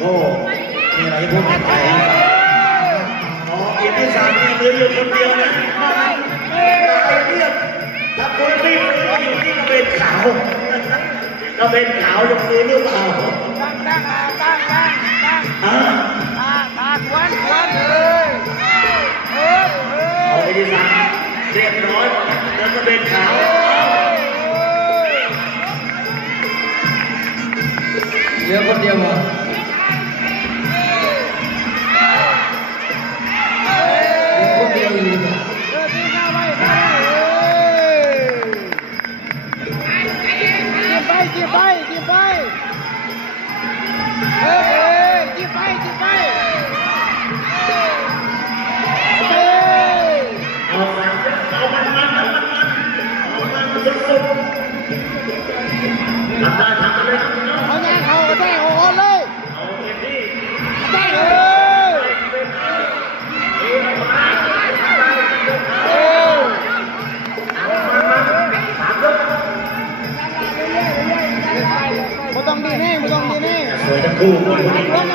โอ้มีอะไรพวกนี้ไปอ๋อกินที่สามเนี่ยมืออยู่คนเดียวนะเรียกถ้าคนรีบอยู่ที่กระเบนขาวกระเบนขาวยกมือหรือเปล่าเอาไปที่สามเรียบร้อยแล้วกระเบนขาวเหลือคนเดียวเหรอคนเดียวอยู่กี่ไปเอามันสุดๆทำได้ทำกันเลยครับ เอาแย่เขากระแทกโอ้โหเลย เอาเต็มที่ กระแทกเลยไม่ต้องดีแน่ สวยทั้งคู่เลย ไม่ต้อง